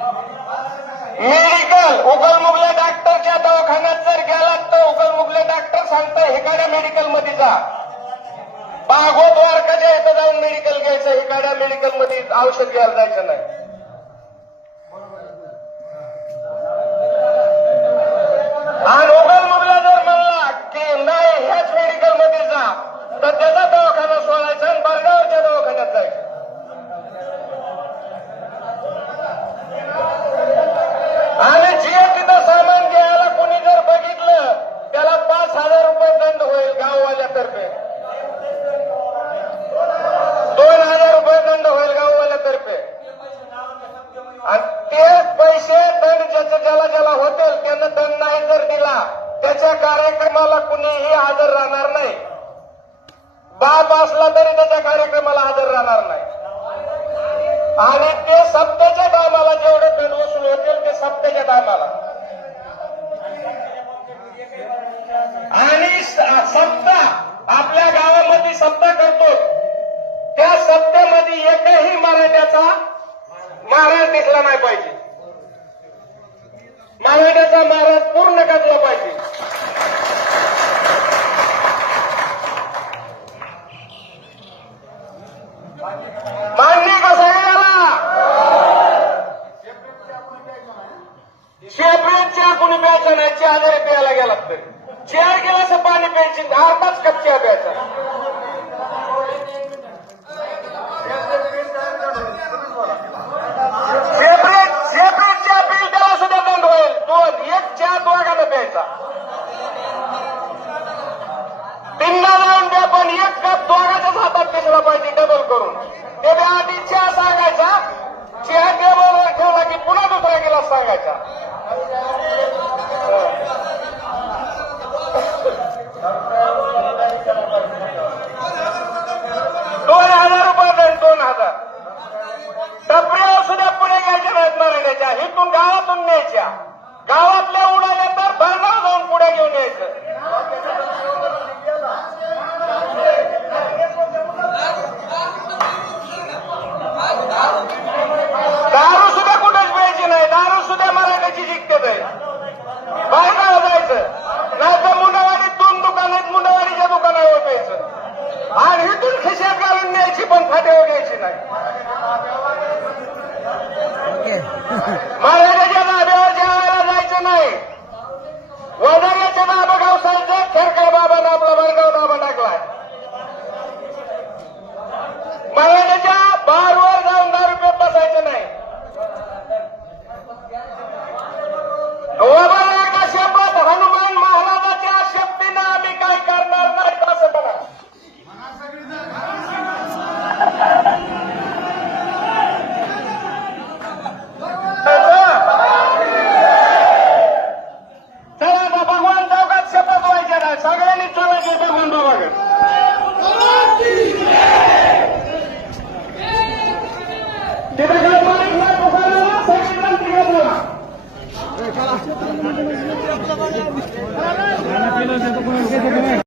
Medical उगल उकलमुगल्या डॉक्टरच्या दवाखान्यात जर गेलात तर उकलमुगले डॉक्टर सांगता हिकाड्या मेडिकलमध्ये जा. बागो द्वारकाच्या इथं जाऊन मेडिकल घ्यायचं हिकाड्या मेडिकलमध्ये औषध घ्यायला जायचं नाही. आणि तिथं सामान घ्यायला कोणी जर बघितलं त्याला पाच हजार रुपये दंड होईल गाववाल्यातर्फे. दोन हजार रुपये दंड होईल गाववाल्यातर्फे. आणि ते पैसे दंड ज्याचं ज्याला ज्याला होतील त्यानं दंड नाही जर दिला त्याच्या कार्यक्रमाला कुणीही हजर राहणार नाही. बाप असला तरी त्याच्या कार्यक्रमाला हजर राहणार आणि ते सप्त्याच्या टायमाला जेवढे बिल वसूल होतील ते सप्त्याच्या टायमाला. आणि सत्ता आपल्या गावामध्ये सत्ता करतो. त्या सप्त्यामध्ये एकही मराठ्याचा महाराज दिसला नाही पाहिजे. मराठ्याचा महाराज पूर्ण करला पाहिजे. Thank you. शेपरेट चहा कोणी प्यायचा नाही चहा जरी प्यायला गेला तर. चहा गेला पाणी प्यायची अर्धाच कप चहा प्यायचा. सेपरेट सेपरेट चहा पिल त्याला सुद्धा दंड होईल. दोन एक चहा दोघांना प्यायचा. तीनदा जाऊन द्या पण एक कप दोघाच्याच हातात पिसला पाहिजे डबल करून. ते आधी चहा सांगायचा गिलास दोन हजार रुपये दंड दोन हजार. टपऱ्या सुद्धा पुढे घ्यायच्या नाहीत मराठ्याच्या. हिथून गावातून न्यायच्या. गावातल्या उडा फाट्यावर घ्यायची नाही. महाराजाच्या नाब्यावर जेवायला जायचं नाही. वडाळ्याच्या नाबगाव सांगतात खरका बाबा आपला बडगाव नाबा टाकलाय. महाराजाच्या बारवर जाऊन दारू पेप बसायचं नाही. बाबा शपथ हनुमान Ha ha ha.